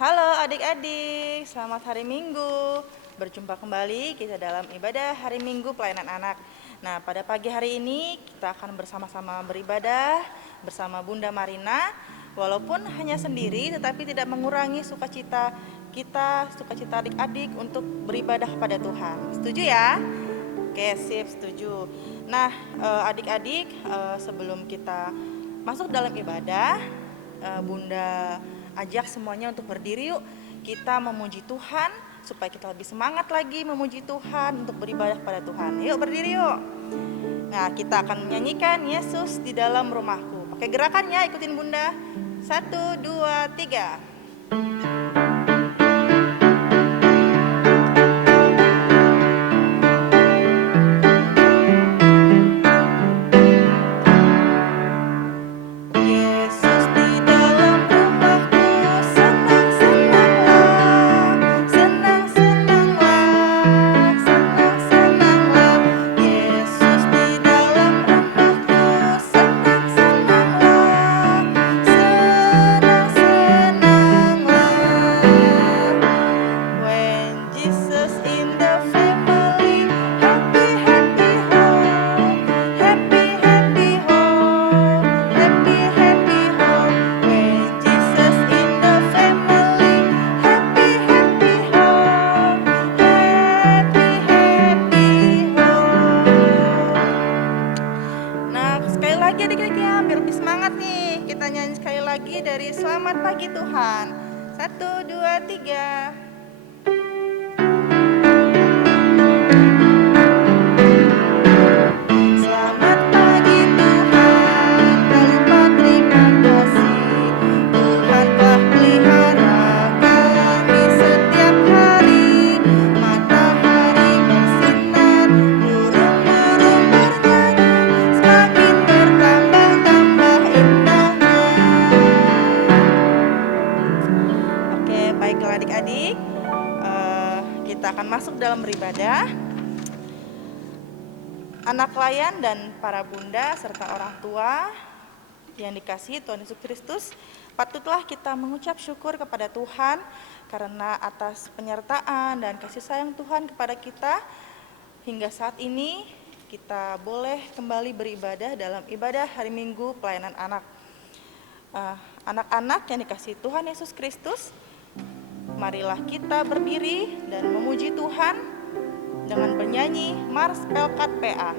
Halo adik-adik, selamat hari Minggu. Berjumpa kembali kita dalam ibadah hari Minggu pelayanan anak. Nah, pada pagi hari ini kita akan bersama-sama beribadah bersama Bunda Marina. Walaupun hanya sendiri tetapi tidak mengurangi sukacita kita, sukacita adik-adik untuk beribadah kepada Tuhan. Setuju ya? Oke, sip, setuju. Nah, adik-adik, sebelum kita masuk dalam ibadah, Bunda ajak semuanya untuk berdiri yuk. Kita memuji Tuhan supaya kita lebih semangat lagi memuji Tuhan untuk beribadah kepada Tuhan. Yuk berdiri yuk. Nah, kita akan menyanyikan Yesus di dalam rumahku. Pakai gerakannya, ikutin Bunda. 1, 2, 3. Dari Selamat Pagi Tuhan. 1, 2, 3. Kita akan masuk dalam beribadah. Anak layan dan para bunda serta orang tua yang dikasihi Tuhan Yesus Kristus, patutlah kita mengucap syukur kepada Tuhan karena atas penyertaan dan kasih sayang Tuhan kepada kita hingga saat ini kita boleh kembali beribadah dalam ibadah hari Minggu pelayanan anak. Anak-anak yang dikasihi Tuhan Yesus Kristus, marilah kita berdiri dan memuji Tuhan dengan bernyanyi Mars Pelkat PA.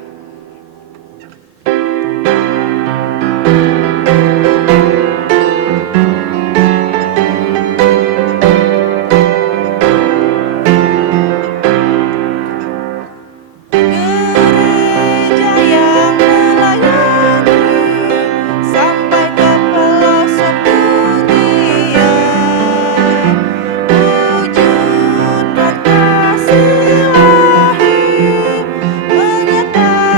Menyatakan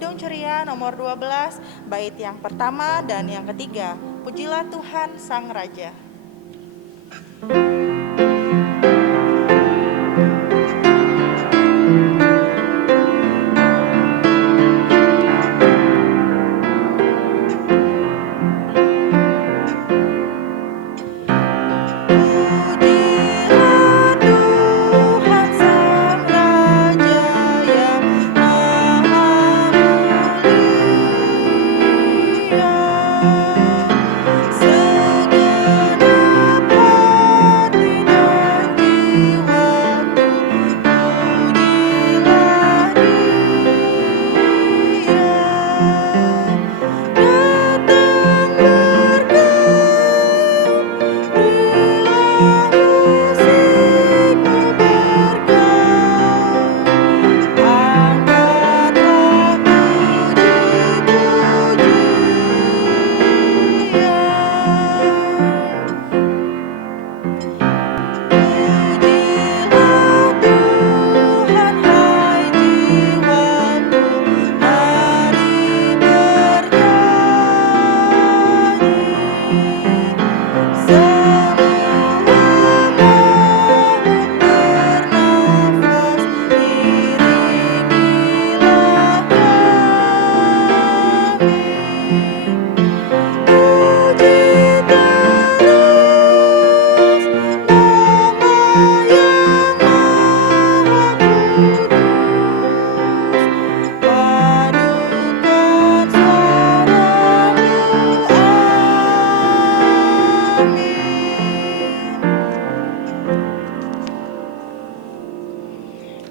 Kidung Ceria nomor 12, bait yang pertama dan yang ketiga. Pujilah Tuhan Sang Raja.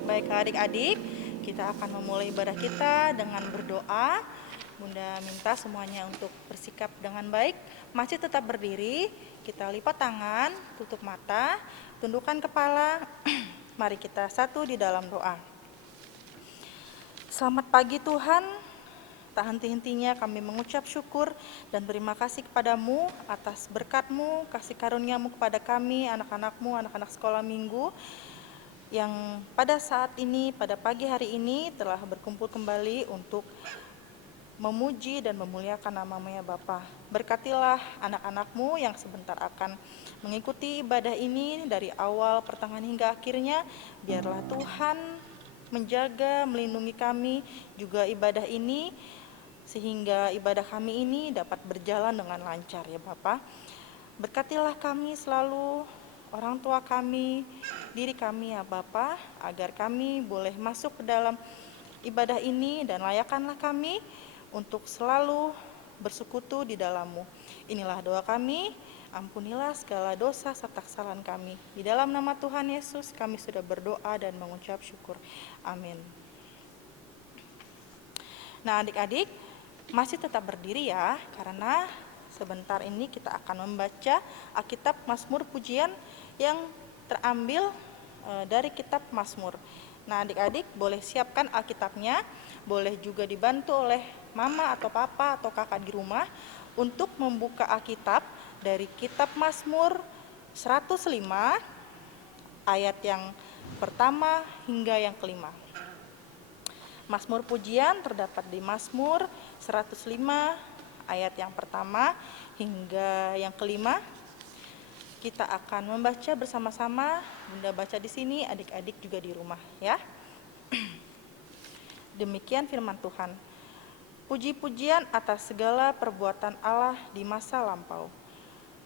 Baik adik-adik, kita akan memulai ibadah kita dengan berdoa. Bunda minta semuanya untuk bersikap dengan baik, masih tetap berdiri, kita lipat tangan, tutup mata, tundukkan kepala. Mari kita satu di dalam doa. Selamat pagi Tuhan, tak henti-hentinya kami mengucap syukur dan terima kasih kepadamu atas berkat-Mu, kasih karunia-Mu kepada kami, anak-anak-Mu, anak-anak sekolah minggu, yang pada saat ini, pada pagi hari ini telah berkumpul kembali untuk memuji dan memuliakan nama-Mu ya Bapa. Berkatilah anak-anak-Mu yang sebentar akan mengikuti ibadah ini dari awal, pertengahan hingga akhirnya. Biarlah Tuhan menjaga, melindungi kami juga ibadah ini, sehingga ibadah kami ini dapat berjalan dengan lancar ya Bapa. Berkatilah kami selalu, orang tua kami, diri kami ya Bapa, agar kami boleh masuk ke dalam ibadah ini dan layakkanlah kami untuk selalu bersekutu di dalam-Mu. Inilah doa kami, ampunilah segala dosa serta kesalahan kami. Di dalam nama Tuhan Yesus kami sudah berdoa dan mengucap syukur. Amin. Nah adik-adik, masih tetap berdiri ya, karena sebentar ini kita akan membaca Alkitab Mazmur Pujian yang terambil dari kitab Mazmur. Nah adik-adik boleh siapkan Alkitabnya, boleh juga dibantu oleh mama atau papa atau kakak di rumah untuk membuka Alkitab dari kitab Mazmur 105 ayat yang pertama hingga yang kelima. Mazmur Pujian terdapat di Mazmur 105 ayat yang pertama hingga yang kelima. Kita akan membaca bersama-sama. Bunda baca di sini, adik-adik juga di rumah ya. Demikian firman Tuhan. Puji-pujian atas segala perbuatan Allah di masa lampau.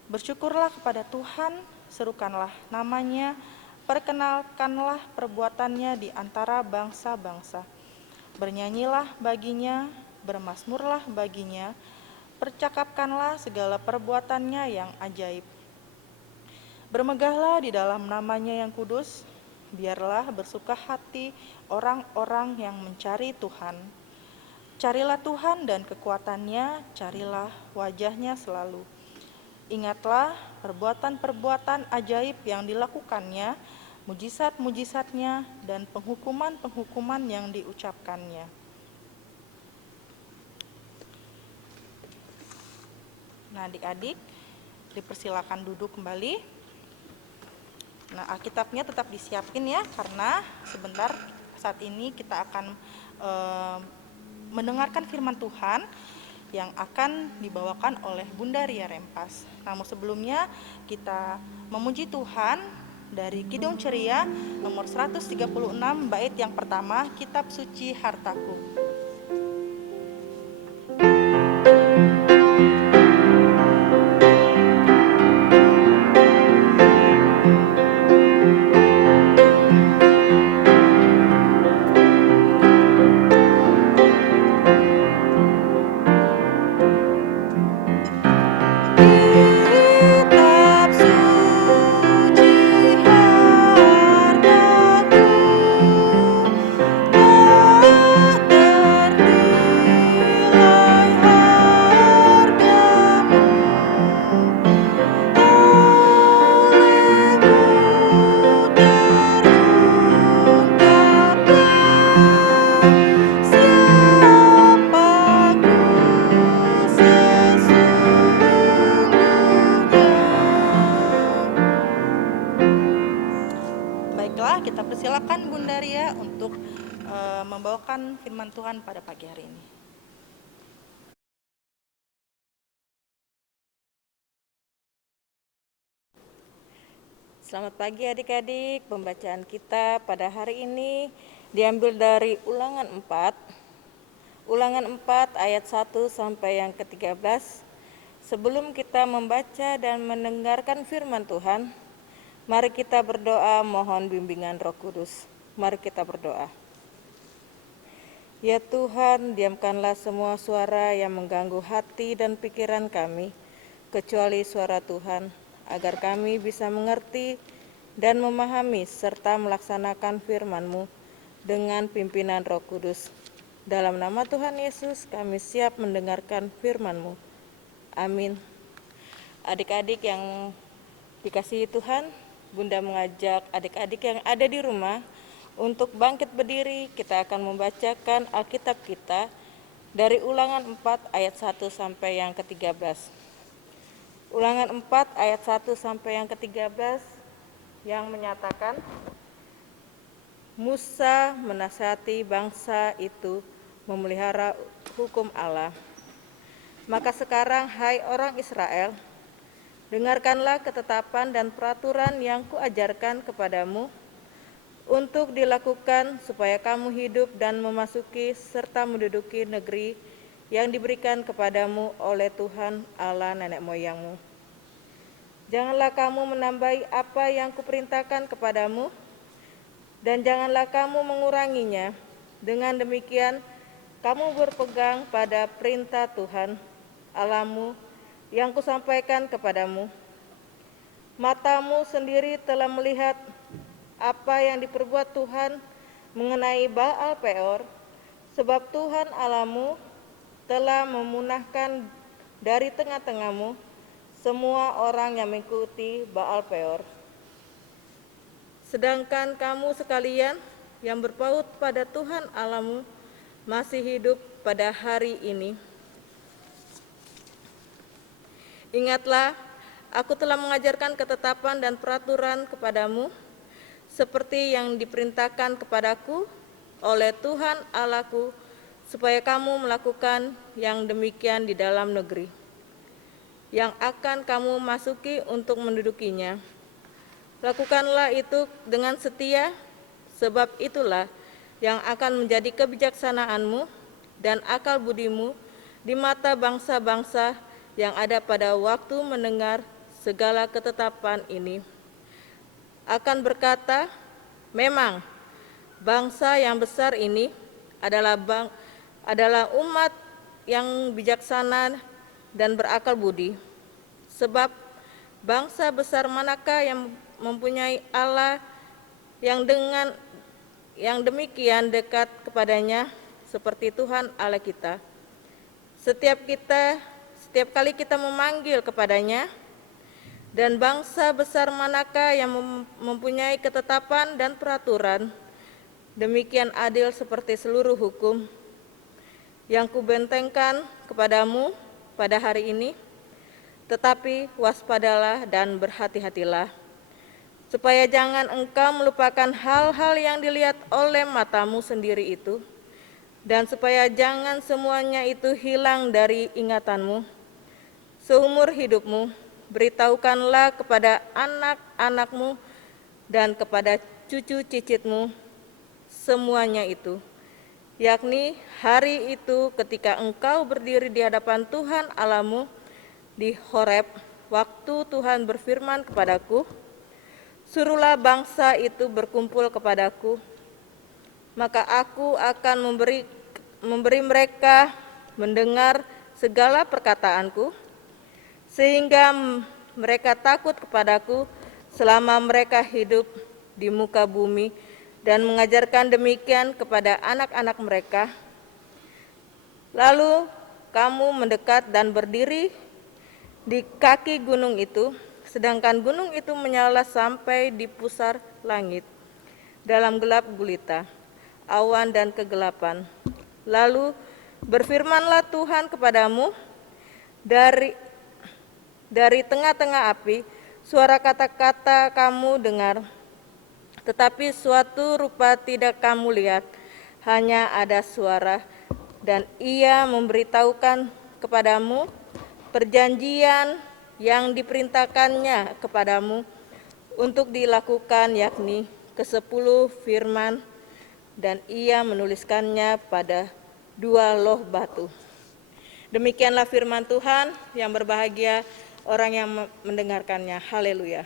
Bersyukurlah kepada Tuhan, serukanlah namanya, perkenalkanlah perbuatannya di antara bangsa-bangsa. Bernyanyilah baginya, bermazmurlah baginya, percakapkanlah segala perbuatannya yang ajaib. Bermegahlah di dalam namanya yang kudus, biarlah bersuka hati orang-orang yang mencari Tuhan. Carilah Tuhan dan kekuatannya, carilah wajahnya selalu. Ingatlah perbuatan-perbuatan ajaib yang dilakukannya, mujizat-mujizatnya, dan penghukuman-penghukuman yang diucapkannya. Nah adik-adik, dipersilakan duduk kembali. Nah Alkitabnya tetap disiapin ya, karena sebentar saat ini kita akan mendengarkan firman Tuhan yang akan dibawakan oleh Bunda Ria Rempas. Namun sebelumnya kita memuji Tuhan dari Kidung Ceria nomor 136 bait yang pertama, Kitab Suci Hartaku. Baiklah, kita persilakan Bunda Ria untuk membawakan firman Tuhan pada pagi hari ini. Selamat pagi adik-adik. Pembacaan kita pada hari ini diambil dari Ulangan 4. Ulangan 4 ayat 1 sampai yang ke-13. Sebelum kita membaca dan mendengarkan firman Tuhan, mari kita berdoa mohon bimbingan Roh Kudus. Mari kita berdoa. Ya Tuhan, diamkanlah semua suara yang mengganggu hati dan pikiran kami, kecuali suara Tuhan, agar kami bisa mengerti dan memahami serta melaksanakan firman-Mu dengan pimpinan Roh Kudus. Dalam nama Tuhan Yesus, kami siap mendengarkan firman-Mu. Amin. Adik-adik yang dikasihi Tuhan, Bunda mengajak adik-adik yang ada di rumah untuk bangkit berdiri. Kita akan membacakan Alkitab kita dari Ulangan 4 ayat 1 sampai yang ke-13. Ulangan 4 ayat 1 sampai yang ke-13 yang menyatakan, Musa menasihati bangsa itu memelihara hukum Allah. Maka sekarang, hai orang Israel, dengarkanlah ketetapan dan peraturan yang kuajarkan kepadamu untuk dilakukan supaya kamu hidup dan memasuki serta menduduki negeri yang diberikan kepadamu oleh Tuhan Allah nenek moyangmu. Janganlah kamu menambahi apa yang kuperintahkan kepadamu, dan janganlah kamu menguranginya. Dengan demikian, kamu berpegang pada perintah Tuhan Allahmu yang kusampaikan kepadamu. Matamu sendiri telah melihat apa yang diperbuat Tuhan mengenai Baal Peor, sebab Tuhan Allahmu telah memunahkan dari tengah-tengahmu semua orang yang mengikuti Baal Peor. Sedangkan kamu sekalian yang berpaut pada Tuhan Allahmu masih hidup pada hari ini. Ingatlah, aku telah mengajarkan ketetapan dan peraturan kepadamu, seperti yang diperintahkan kepadaku oleh Tuhan Allahku, supaya kamu melakukan yang demikian di dalam negeri yang akan kamu masuki untuk mendudukinya. Lakukanlah itu dengan setia, sebab itulah yang akan menjadi kebijaksanaanmu dan akal budimu di mata bangsa-bangsa yang ada pada waktu mendengar segala ketetapan ini. Akan berkata, memang bangsa yang besar ini adalah umat yang bijaksana dan berakal budi. Sebab bangsa besar manakah yang mempunyai Allah yang demikian dekat kepadanya seperti Tuhan Allah kita. Setiap kali kita memanggil kepadanya, dan bangsa besar manakah yang mempunyai ketetapan dan peraturan demikian adil seperti seluruh hukum yang kubentengkan kepadamu pada hari ini. Tetapi waspadalah dan berhati-hatilah, supaya jangan engkau melupakan hal-hal yang dilihat oleh matamu sendiri itu, dan supaya jangan semuanya itu hilang dari ingatanmu, seumur hidupmu, beritahukanlah kepada anak-anakmu dan kepada cucu cicitmu semuanya itu, yakni hari itu ketika engkau berdiri di hadapan Tuhan Allahmu di Horeb, waktu Tuhan berfirman kepadaku, suruhlah bangsa itu berkumpul kepadaku, maka aku akan memberi mereka mendengar segala perkataanku, sehingga mereka takut kepadaku selama mereka hidup di muka bumi, dan mengajarkan demikian kepada anak-anak mereka. Lalu kamu mendekat dan berdiri di kaki gunung itu, sedangkan gunung itu menyala sampai di pusar langit, dalam gelap gulita, awan dan kegelapan. Lalu berfirmanlah Tuhan kepadamu dari tengah-tengah api, suara kata-kata kamu dengar, tetapi suatu rupa tidak kamu lihat, hanya ada suara, dan ia memberitahukan kepadamu perjanjian yang diperintahkannya kepadamu untuk dilakukan, yakni ke-10 firman, dan ia menuliskannya pada 2 loh batu. Demikianlah firman Tuhan. Yang berbahagia orang yang mendengarkannya. Haleluya.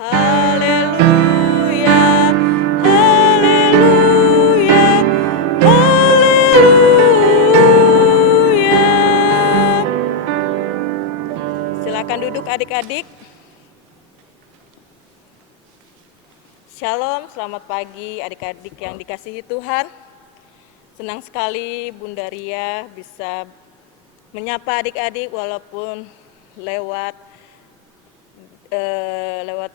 Haleluya, haleluya, haleluya. Silakan duduk adik-adik. Shalom, selamat pagi adik-adik yang dikasihi Tuhan. Senang sekali Bunda Ria bisa menyapa adik-adik walaupun lewat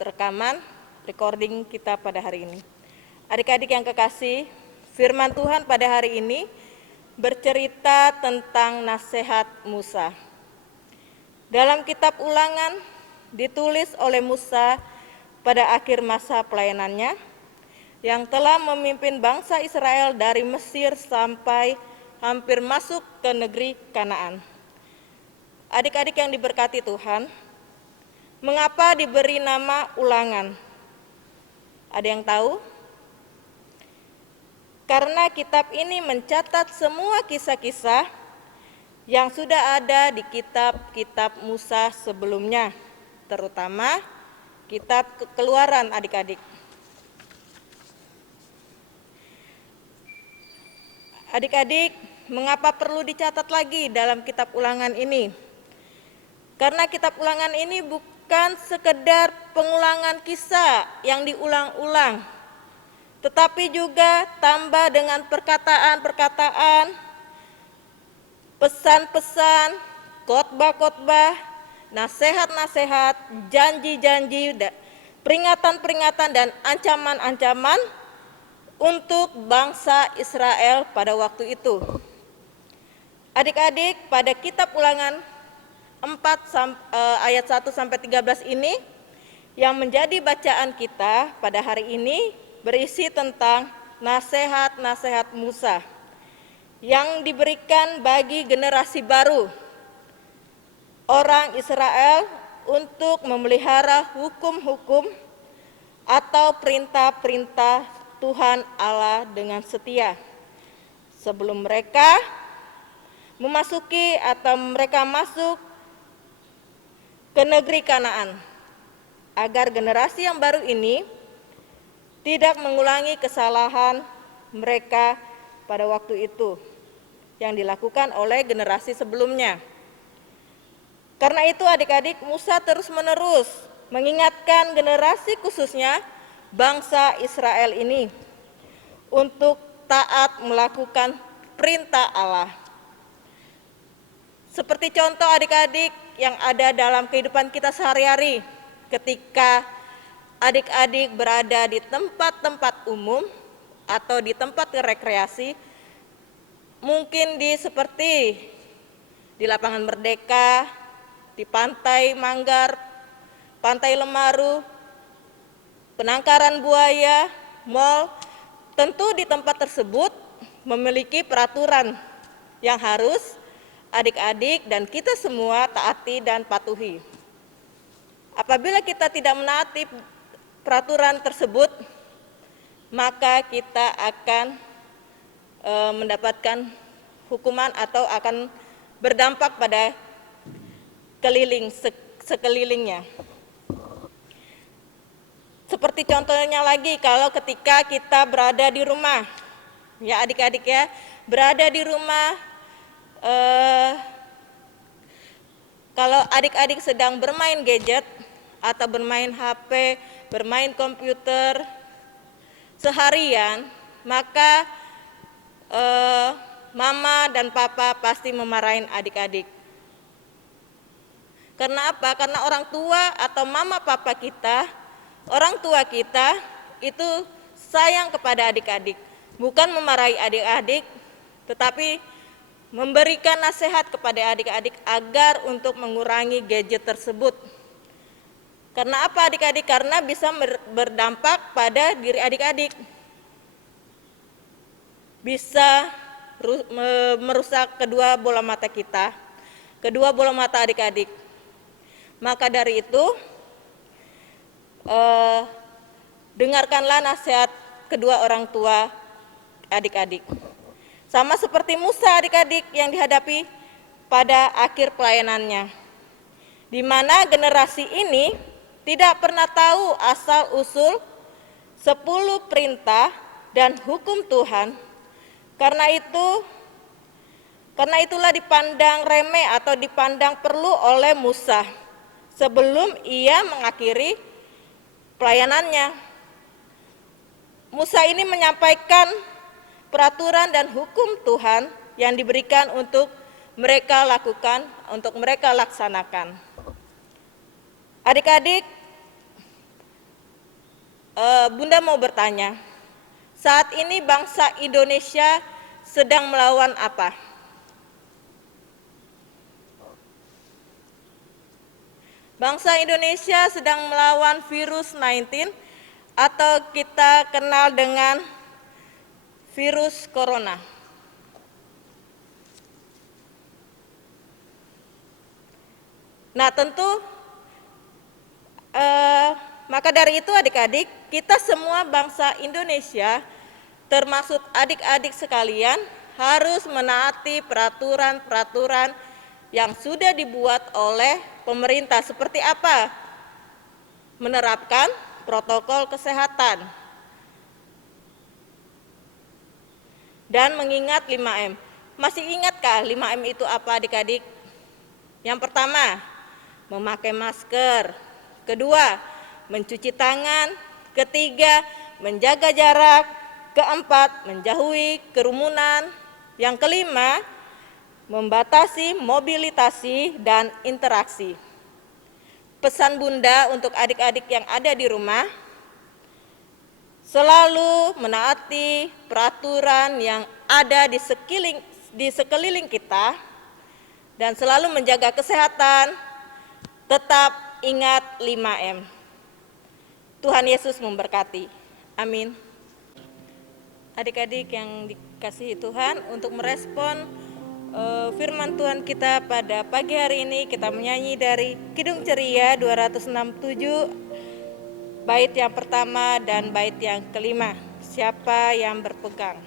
rekaman recording kita pada hari ini. Adik-adik yang kekasih, firman Tuhan pada hari ini bercerita tentang nasihat Musa. Dalam kitab Ulangan ditulis oleh Musa pada akhir masa pelayanannya, yang telah memimpin bangsa Israel dari Mesir sampai hampir masuk ke negeri Kanaan. Adik-adik yang diberkati Tuhan, mengapa diberi nama Ulangan? Ada yang tahu? Karena kitab ini mencatat semua kisah-kisah yang sudah ada di kitab-kitab Musa sebelumnya, terutama kitab Keluaran adik-adik. Adik-adik, mengapa perlu dicatat lagi dalam kitab Ulangan ini? Karena kitab Ulangan ini bukan sekedar pengulangan kisah yang diulang-ulang, tetapi juga tambah dengan perkataan-perkataan, pesan-pesan, khotbah-khotbah, nasihat-nasihat, janji-janji, peringatan-peringatan, dan ancaman-ancaman untuk bangsa Israel pada waktu itu. Adik-adik, pada kitab Ulangan 4 ayat 1 sampai 13 ini yang menjadi bacaan kita pada hari ini berisi tentang nasihat-nasihat Musa yang diberikan bagi generasi baru orang Israel untuk memelihara hukum-hukum atau perintah-perintah Tuhan Allah dengan setia sebelum mereka memasuki atau mereka masuk ke negeri Kanaan, agar generasi yang baru ini tidak mengulangi kesalahan mereka pada waktu itu yang dilakukan oleh generasi sebelumnya. Karena itu adik-adik, Musa terus-menerus mengingatkan generasi, khususnya bangsa Israel ini, untuk taat melakukan perintah Allah. Seperti contoh adik-adik yang ada dalam kehidupan kita sehari-hari, ketika adik-adik berada di tempat-tempat umum atau di tempat rekreasi, mungkin seperti di Lapangan Merdeka, di Pantai Manggar, Pantai Lemaru, Penangkaran Buaya, mal, tentu di tempat tersebut memiliki peraturan yang harus adik-adik dan kita semua taati dan patuhi. Apabila kita tidak menaati peraturan tersebut, maka kita akan mendapatkan hukuman atau akan berdampak pada sekelilingnya. Seperti contohnya lagi, kalau ketika kita berada di rumah, ya adik-adik ya, berada di rumah, kalau adik-adik sedang bermain gadget atau bermain HP, bermain komputer seharian, maka mama dan papa pasti memarahin adik-adik. Karena apa? Karena orang tua atau mama papa kita, orang tua kita itu sayang kepada adik-adik, bukan memarahi adik-adik, tetapi memberikan nasihat kepada adik-adik agar untuk mengurangi gadget tersebut. Karena apa adik-adik? Karena bisa berdampak pada diri adik-adik. Bisa merusak kedua bola mata kita, kedua bola mata adik-adik. Maka dari itu, dengarkanlah nasihat kedua orang tua adik-adik. Sama seperti Musa adik-adik yang dihadapi pada akhir pelayanannya, di mana generasi ini tidak pernah tahu asal-usul 10 perintah dan hukum Tuhan. Karena itulah dipandang remeh atau dipandang perlu oleh Musa sebelum ia mengakhiri pelayanannya. Musa ini menyampaikan peraturan dan hukum Tuhan yang diberikan untuk mereka lakukan, untuk mereka laksanakan. Adik-adik, Bunda mau bertanya, saat ini bangsa Indonesia sedang melawan apa? Bangsa Indonesia sedang melawan virus 19 atau kita kenal dengan virus corona. Nah, tentu maka dari itu adik-adik, kita semua bangsa Indonesia termasuk adik-adik sekalian harus menaati peraturan-peraturan yang sudah dibuat oleh pemerintah. Seperti apa? Menerapkan protokol kesehatan dan mengingat 5M. Masih ingatkah 5M itu apa adik-adik? Yang pertama, memakai masker. Kedua, mencuci tangan. Ketiga, menjaga jarak. Keempat, menjauhi kerumunan. Yang kelima, membatasi mobilitasi dan interaksi. Pesan Bunda untuk adik-adik yang ada di rumah, selalu menaati peraturan yang ada di sekeliling kita dan selalu menjaga kesehatan. Tetap ingat 5M. Tuhan Yesus memberkati. Amin. Adik-adik yang dikasihi Tuhan, untuk merespon firman Tuhan kita pada pagi hari ini, kita menyanyi dari Kidung Ceria 267, bait yang pertama dan bait yang kelima. Siapa yang berpegang?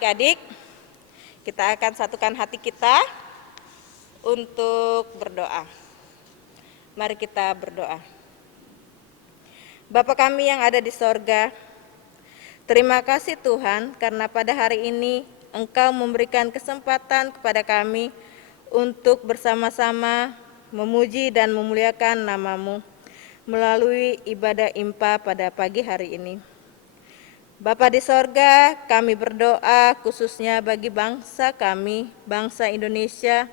adik-adik, kita akan satukan hati kita untuk berdoa. Mari kita berdoa. Bapa kami yang ada di sorga, terima kasih Tuhan karena pada hari ini Engkau memberikan kesempatan kepada kami untuk bersama-sama memuji dan memuliakan nama-Mu melalui ibadah impa pada pagi hari ini. Bapa di sorga, kami berdoa khususnya bagi bangsa kami, bangsa Indonesia,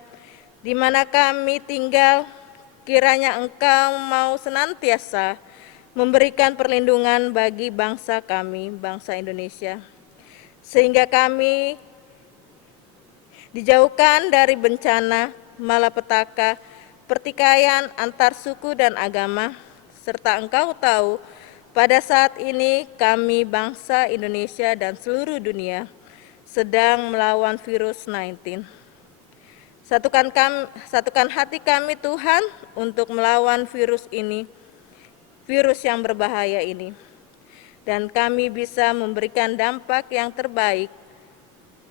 di mana kami tinggal, kiranya Engkau mau senantiasa memberikan perlindungan bagi bangsa kami, bangsa Indonesia, sehingga kami dijauhkan dari bencana, malapetaka, pertikaian antar suku dan agama, serta Engkau tahu pada saat ini kami bangsa Indonesia dan seluruh dunia sedang melawan virus 19. Satukan hati kami Tuhan untuk melawan virus ini, virus yang berbahaya ini. Dan kami bisa memberikan dampak yang terbaik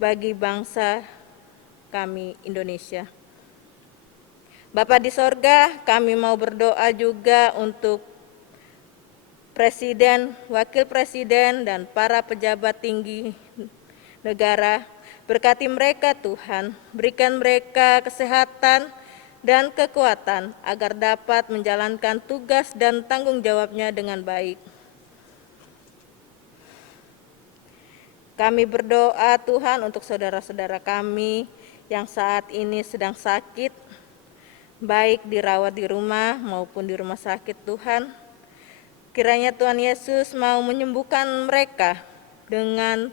bagi bangsa kami Indonesia. Bapa di sorga, kami mau berdoa juga untuk Presiden, Wakil Presiden, dan para pejabat tinggi negara. Berkati mereka Tuhan, berikan mereka kesehatan dan kekuatan agar dapat menjalankan tugas dan tanggung jawabnya dengan baik. Kami berdoa Tuhan untuk saudara-saudara kami yang saat ini sedang sakit, baik dirawat di rumah maupun di rumah sakit Tuhan. Kiranya Tuhan Yesus mau menyembuhkan mereka dengan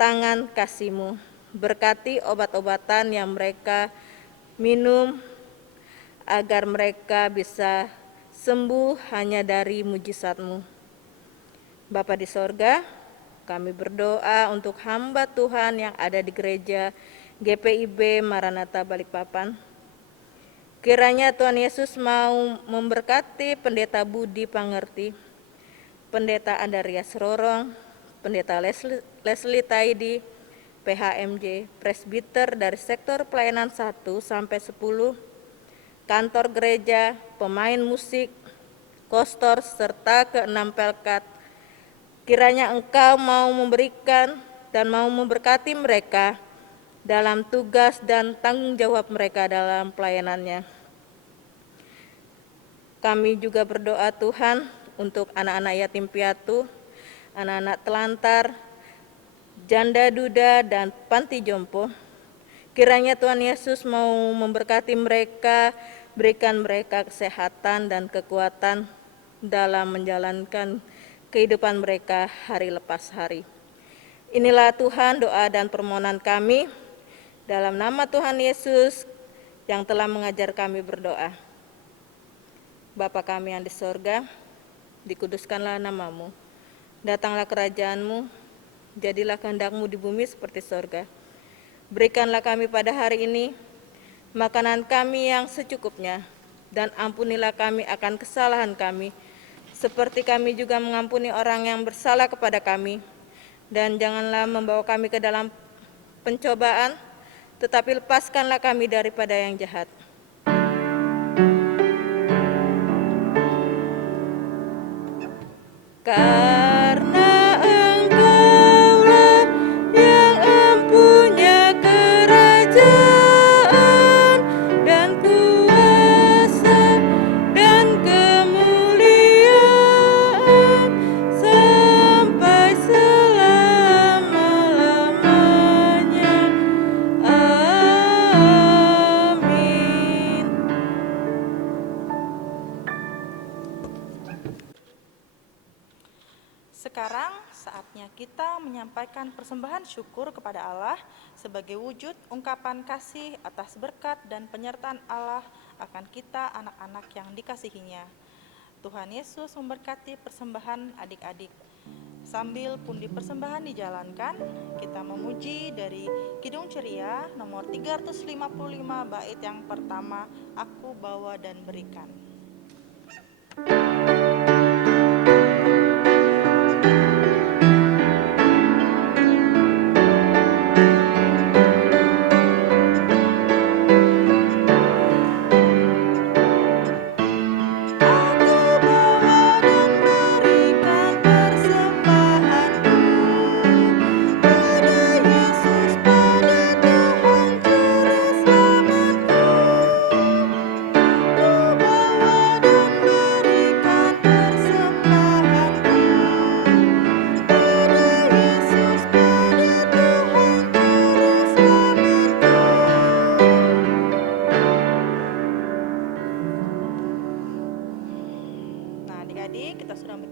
tangan kasih-Mu. Berkati obat-obatan yang mereka minum agar mereka bisa sembuh hanya dari mujizat-Mu. Bapa di sorga, kami berdoa untuk hamba Tuhan yang ada di gereja GPIB Maranatha Balikpapan. Kiranya Tuhan Yesus mau memberkati Pendeta Budi Pangerti, Pendeta Andarias Rorong, Pendeta Leslie Taidi, PHMJ, presbiter dari sektor pelayanan 1 sampai 10, kantor gereja, pemain musik, kostor, serta ke-6 pelkat. Kiranya Engkau mau memberikan dan mau memberkati mereka dalam tugas dan tanggung jawab mereka dalam pelayanannya. Kami juga berdoa Tuhan untuk anak-anak yatim piatu, anak-anak telantar, janda duda, dan panti jompo. Kiranya Tuhan Yesus mau memberkati mereka, berikan mereka kesehatan dan kekuatan dalam menjalankan kehidupan mereka hari lepas hari. Inilah Tuhan doa dan permohonan kami, dalam nama Tuhan Yesus yang telah mengajar kami berdoa. Bapa kami yang di sorga, dikuduskanlah nama-Mu, datanglah kerajaan-Mu, jadilah kehendak-Mu di bumi seperti sorga. Berikanlah kami pada hari ini makanan kami yang secukupnya, dan ampunilah kami akan kesalahan kami, seperti kami juga mengampuni orang yang bersalah kepada kami. Dan janganlah membawa kami ke dalam pencobaan, tetapi lepaskanlah kami daripada yang jahat. Karena Engkaulah yang empunya kerajaan dan kuasa dan kemuliaan sampai selama-lamanya. Amin. Sekarang saatnya kita menyampaikan persembahan syukur kepada Allah sebagai wujud ungkapan kasih atas berkat dan penyertaan Allah akan kita anak-anak yang dikasihinya. Tuhan Yesus memberkati persembahan adik-adik. Sambil pundi persembahan dijalankan, kita memuji dari Kidung Ceria nomor 355 bait yang pertama, Aku Bawa dan Berikan.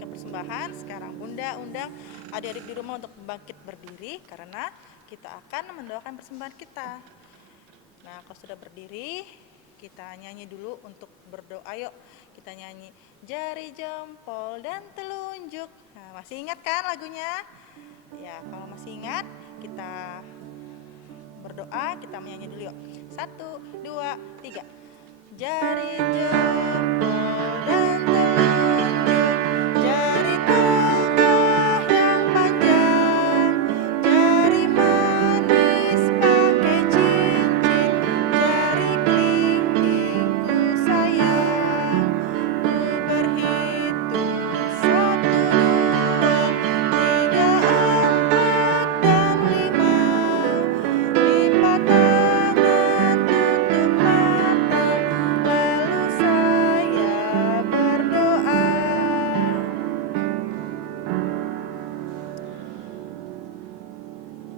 membagikan persembahan, sekarang Bunda undang adik-adik di rumah untuk bangkit berdiri karena kita akan mendoakan persembahan kita. Nah, kalau sudah berdiri, kita nyanyi dulu untuk berdoa. Yuk, kita nyanyi jari jempol dan telunjuk. Nah, masih ingat kan lagunya? Ya, kalau masih ingat, kita berdoa, kita menyanyi dulu yuk. 1, 2, 3. Jari jempol dan telunjuk, jari tengah yang panjang, jari manis pakai cincin, jari kelingkingku sayang. Ku berhitung 1, 2, 3, 4 dan 5. Lipat tangan, tutup mata, lalu saya berdoa.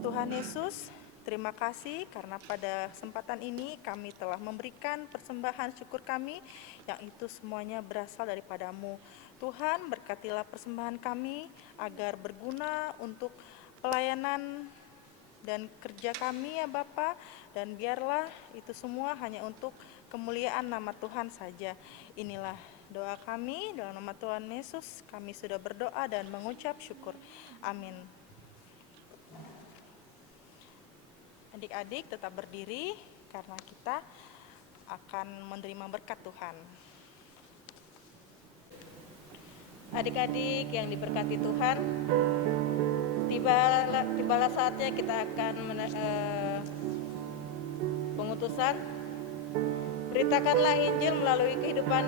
Tuhan Yesus, terima kasih karena pada kesempatan ini kami telah memberikan persembahan syukur kami yang itu semuanya berasal daripada-Mu. Tuhan, berkatilah persembahan kami agar berguna untuk pelayanan dan kerja kami ya Bapa, dan biarlah itu semua hanya untuk kemuliaan nama Tuhan saja. Inilah doa kami dalam nama Tuhan Yesus, kami sudah berdoa dan mengucap syukur. Amin. Adik-adik tetap berdiri karena kita akan menerima berkat Tuhan. Adik-adik yang diberkati Tuhan, tibalah saatnya kita akan pengutusan. Beritakanlah Injil melalui kehidupan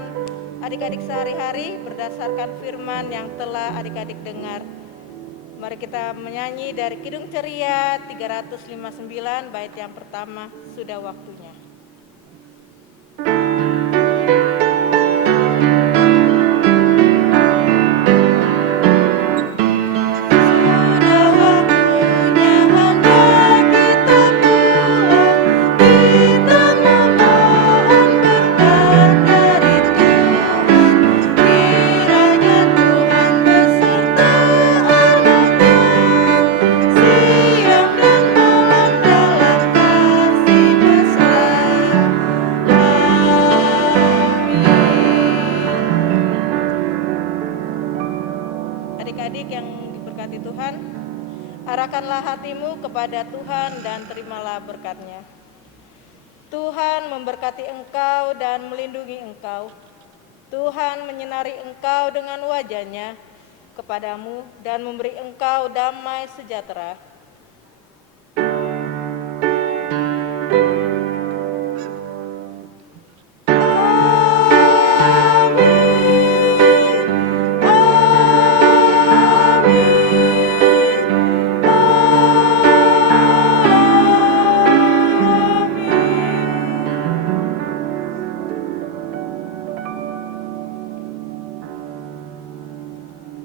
adik-adik sehari-hari berdasarkan firman yang telah adik-adik dengar. Mari kita menyanyi dari Kidung Ceria 359 bait yang pertama, sudah waktunya. Adik-adik yang diberkati Tuhan, arahkanlah hatimu kepada Tuhan dan terimalah berkat-Nya. Tuhan memberkati engkau dan melindungi engkau. Tuhan menyinari engkau dengan wajah-Nya kepadamu dan memberi engkau damai sejahtera.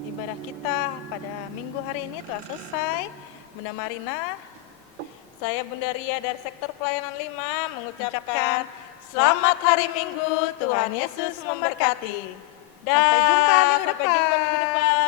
Ibadah kita pada minggu hari ini telah selesai. Bunda Marina, Saya Bunda Ria dari Sektor Pelayanan 5 mengucapkan mengucapkan Selamat Hari Minggu, Tuhan Yesus memberkati. Sampai jumpa minggu Sampai jumpa minggu depan.